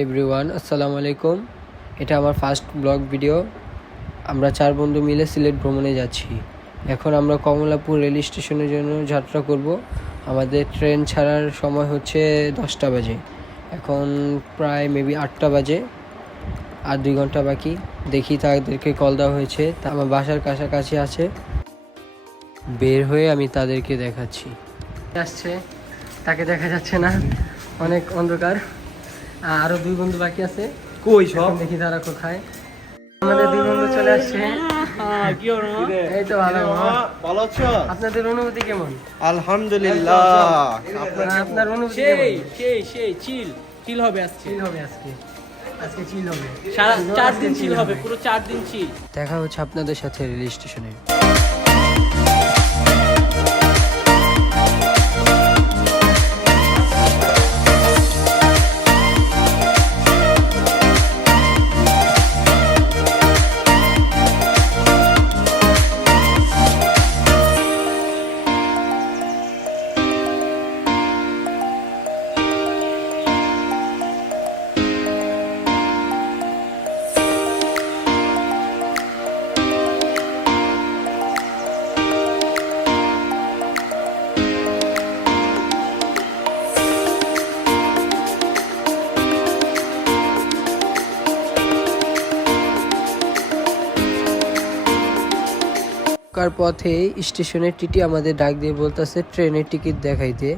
Everyone, আসসালামু আলাইকুম। এটা আমার ফার্স্ট ব্লগ ভিডিও। আমরা 4 বন্ধু মিলে সিলেট ভ্রমণে যাচ্ছি। এখন আমরা কমলাপুর রেল স্টেশনের জন্য যাত্রা করব। আমাদের ট্রেন ছাড়ার সময় হচ্ছে 10টা বাজে। এখন প্রায় মেবি 8টা বাজে, আর 2 ঘন্টা বাকি। দেখি তাদেরকে কল দেওয়া হয়েছে, তা আমার বাসার কাছাকাছি আছে। বের হয়ে আমি তাদেরকে দেখাচ্ছি। আসছে, তাকে দেখা যাচ্ছে না, অনেক অন্ধকার। আরো 2 বন্ধু বাকি আছে, কই সব দেখি তারা কোথায়। আমাদের 2 বন্ধু চলে আসছে। কি হলো? এই তো ভালো। ভালো আছো? আপনাদের অনুভূতি কেমন? আলহামদুলিল্লাহ। আপনার অনুভূতি সেই কেমন? সেই সেই চিল হবে আজকে। চিল হবে আজকে চিল হবে। সারা 4 দিন চিল হবে, পুরো 4 দিন চিল। দেখা হচ্ছে আপনাদের সাথে রেল স্টেশনে। পথে স্টেশনের টিটি আমাদের ডাক দিয়ে বলতেছে ট্রেনের টিকিট দেখাইতে,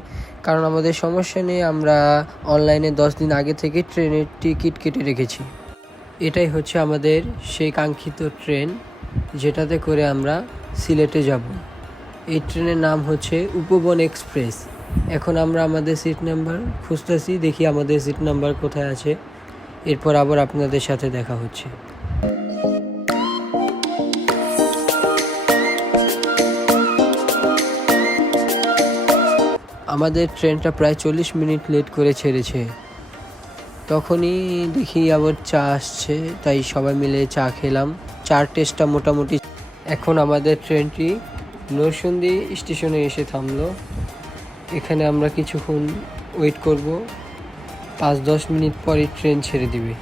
কারণ আমাদের সমস্যা নেই, আমরা অনলাইনে 10 দিন আগে থেকে ট্রেনের টিকিট কেটে রেখেছি। এটাই হচ্ছে আমাদের সেই কাঙ্ক্ষিত ট্রেন, যেটাতে করে আমরা সিলেটে যাব। এই ট্রেনের নাম হচ্ছে উপবন এক্সপ্রেস। এখন আমরা আমাদের সিট নাম্বার খুঁজতেছি, দেখি আমাদের সিট নাম্বার কোথায় আছে। এরপর আবার আপনাদের সাথে দেখা হচ্ছে। আমাদের ট্রেনটা প্রায় 40 মিনিট লেট করে ছেড়েছে। তখনই দেখি আবার চা আসছে, তাই সবাই মিলে চা খেলাম। চার টেস্টটা মোটামুটি। এখন আমাদের ট্রেনটি নরসিংদী স্টেশনে এসে থামলো। এখানে আমরা কিছুক্ষণ ওয়েট করব, 5-10 মিনিট পরই ট্রেন ছেড়ে দিবে।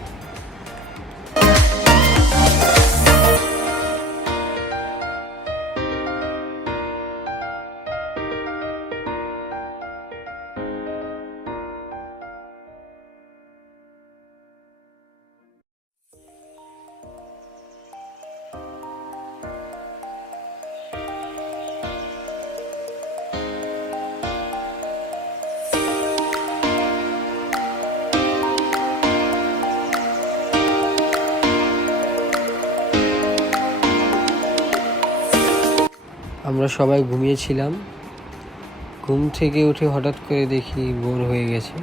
আমরা সবাই ঘুমিয়েছিলাম। ঘুম থেকে উঠে হঠাৎ করে দেখি ভোর হয়ে গেছে।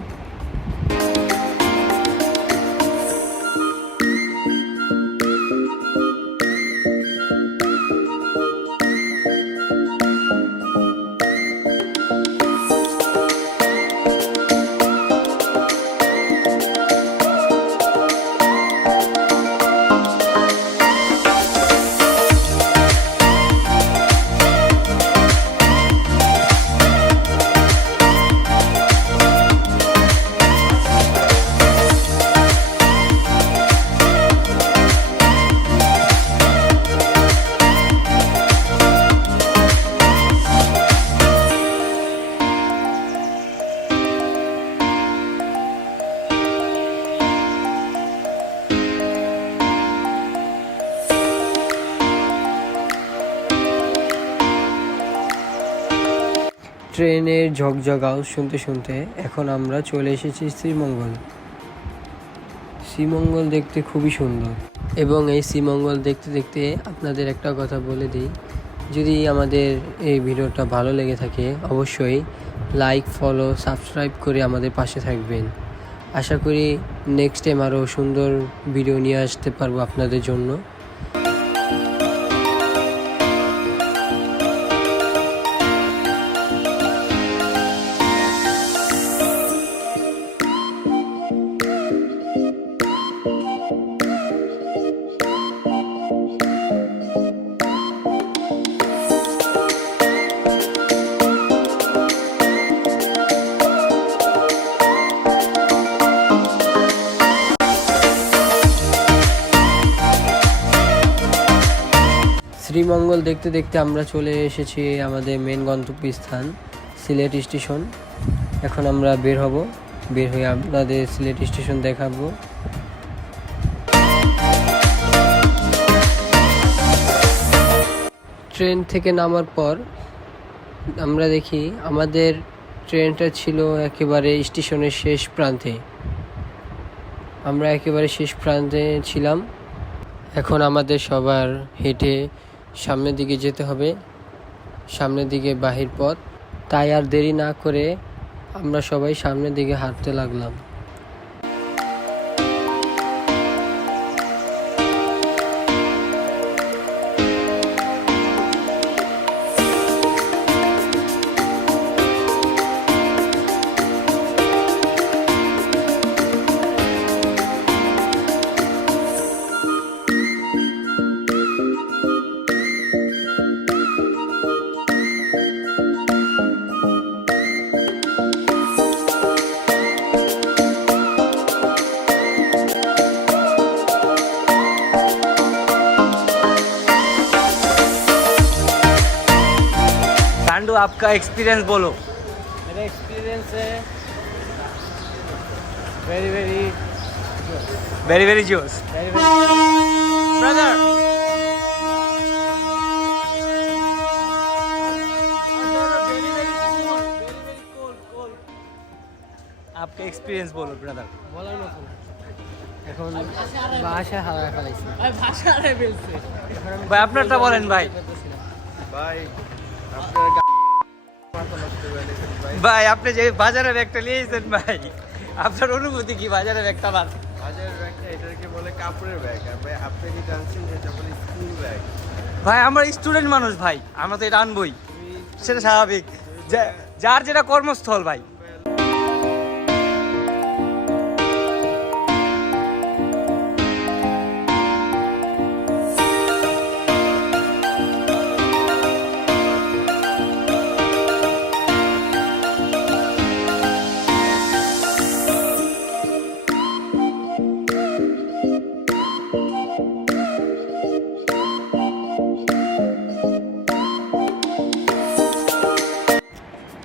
ট্রেনের ঝকঝক আওয়াজ শুনতে শুনতে এখন আমরা চলে এসেছি শ্রীমঙ্গল দেখতে খুবই সুন্দর। এবং এই শ্রীমঙ্গল দেখতে দেখতে আপনাদের একটা কথা বলে দিই, যদি আমাদের এই ভিডিওটা ভালো লেগে থাকে অবশ্যই লাইক, ফলো, সাবস্ক্রাইব করে আমাদের পাশে থাকবেন। আশা করি নেক্সট টাইম আরও সুন্দর ভিডিও নিয়ে আসতে পারবো আপনাদের জন্য। শ্রীমঙ্গল দেখতে দেখতে আমরা চলে এসেছি আমাদের মেন গন্তব্যস্থান সিলেট স্টেশন। এখন আমরা বের হব, বের হয়ে আপনাদের সিলেট স্টেশন দেখাবো। ট্রেন থেকে নামার পর আমরা দেখি আমাদের ট্রেনটা ছিল একেবারে স্টেশনের শেষ প্রান্তে। আমরা একেবারে শেষ প্রান্তে ছিলাম। এখন আমাদের সবার হেঁটে সামনের দিকে যেতে হবে, সামনের দিকে বাহির পথ। তাই আর দেরি না করে আমরা সবাই সামনের দিকে হাঁটতে লাগলাম। कांडू आपका एक्सपीरियंस बोलो। मेरा एक्सपीरियंस है वेरी वेरी वेरी वेरी जोश वेरी ब्रदर। आपका एक्सपीरियंस बोलो ब्रदर। বলার মতো না। এখন ভাষা হারা ফেলাইছি। ভাষা হারাই ফেলছে। ভাই আপনারটা বলেন ভাই। ভাই আপনি যে বাজারে ব্যাগটা নিয়েছেন ভাই, আপনার অনুভূতি কি বাজারে ব্যাগটা? বাজারের ব্যাগটা এটাকে বলে কাপড়ের ব্যাগ, আর ভাই আপনি কি জানছেন এটা বলে স্কুল ব্যাগ? ভাই আমরা স্টুডেন্ট মানুষ ভাই, আমরা তো এটা আনবই, সেটা স্বাভাবিক। যার যেটা কর্মস্থল ভাই।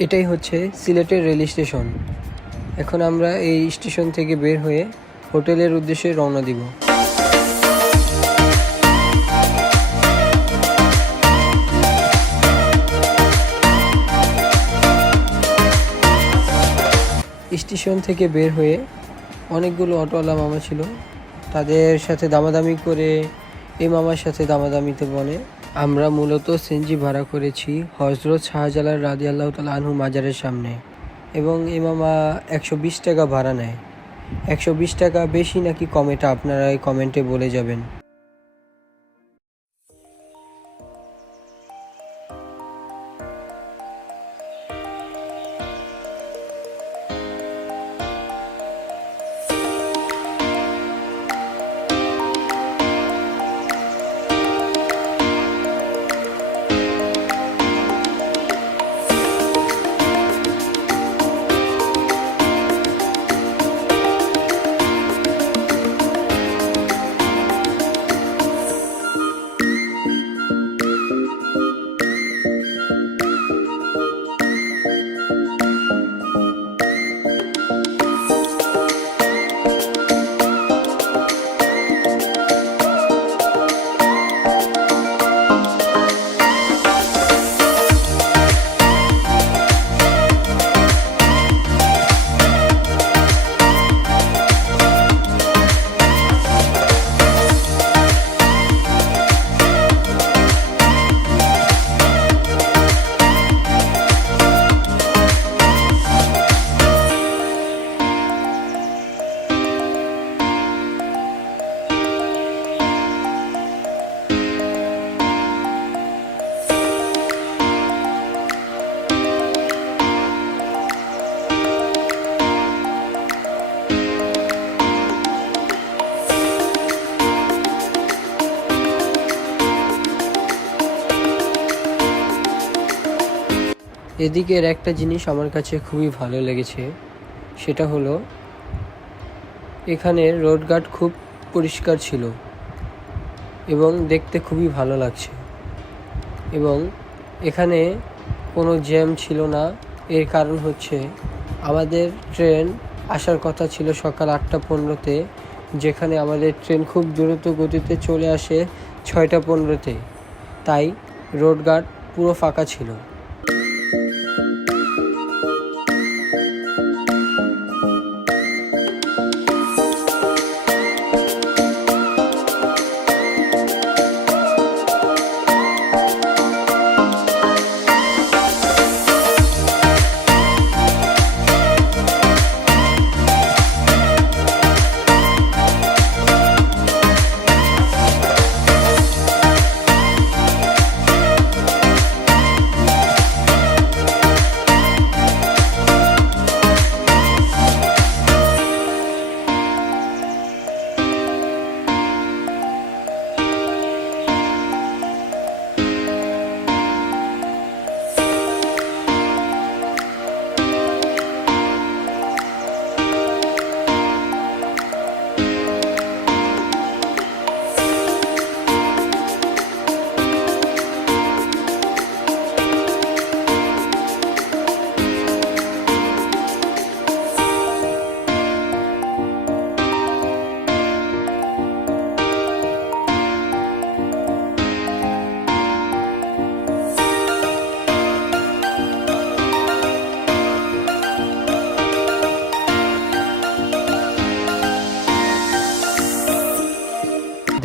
এটাই হচ্ছে সিলেটের রেল স্টেশন। এখন আমরা এই স্টেশন থেকে বের হয়ে হোটেলের উদ্দেশ্যে রওনা দিব। স্টেশন থেকে বের হয়ে অনেকগুলো অটোওয়ালা মামা ছিল, তাদের সাথে দামাদামি করে এই মামার সাথে দামাদামিতে বলে আমরা মূলত সিএনজি ভাড়া করেছি হজরত শাহজালাল রাদিয়াল্লাহু তাআলা আনহু মাজারের সামনে, এবং এই মামা 120 টাকা ভাড়া নেয়। 120 টাকা বেশি নাকি কম এটা আপনারা এই কমেন্টে বলে যাবেন। এদিকের একটা জিনিস আমার কাছে খুবই ভালো লেগেছে, সেটা হলো এখানে রোডঘাট খুব পরিষ্কার ছিল এবং দেখতে খুবই ভালো লাগছে। এবং এখানে কোনো জ্যাম ছিল না। এর কারণ হচ্ছে আমাদের ট্রেন আসার কথা ছিল সকাল 8:15-তে, যেখানে আমাদের ট্রেন খুব দ্রুত গতিতে চলে আসে 6:15-তে। তাই রোড গার্ড পুরো ফাঁকা ছিল।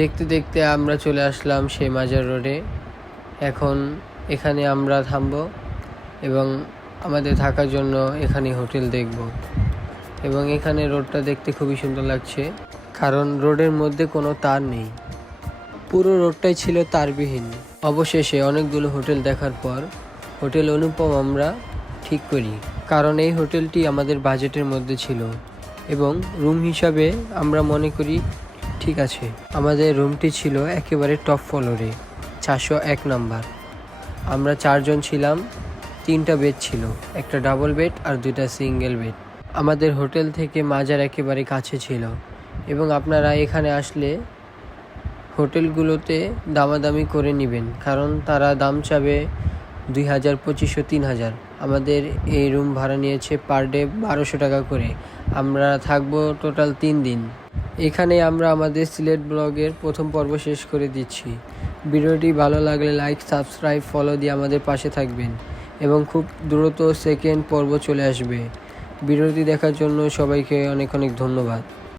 দেখতে দেখতে আমরা চলে আসলাম সেই মাজার রোডে। এখন এখানে আমরা থামবো এবং আমাদের থাকার জন্য এখানে হোটেল দেখব। এবং এখানে রোডটা দেখতে খুবই সুন্দর লাগছে, কারণ রোডের মধ্যে কোনো তার নেই, পুরো রোডটাই ছিল তারবিহীন। অবশেষে অনেকগুলো হোটেল দেখার পর হোটেল অনুপম আমরা ঠিক করি, কারণ এই হোটেলটি আমাদের বাজেটের মধ্যে ছিল এবং রুম হিসাবে আমরা মনে করি ঠিক আছে। আমাদের রুমটি ছিল একেবারে টপ ফ্লোরে, 401 নাম্বার। আমরা 4 জন ছিলাম, 3টা বেড ছিল, একটা ডাবল বেড আর 2টা সিঙ্গেল বেড। আমাদের হোটেল থেকে মাজার একেবারে কাছে ছিল এবং আপনারা এখানে আসলে হোটেলগুলোতে দামাদামি করে নেবেন, কারণ তারা দাম চাবে 2000, 2500, 3000। আমাদের এই রুম ভাড়া নিয়েছে পার ডে 1200 টাকা করে। আমরা থাকবো টোটাল 3 দিন। এখানে আমরা আমাদের সিলেট ব্লগের প্রথম পর্ব শেষ করে দিচ্ছি। ভিডিওটি ভালো লাগলে লাইক, সাবস্ক্রাইব, ফলো দিয়ে আমাদের পাশে থাকবেন এবং খুব দ্রুত সেকেন্ড পর্ব চলে আসবে। ভিডিওটি দেখার জন্য সবাইকে অনেক অনেক ধন্যবাদ।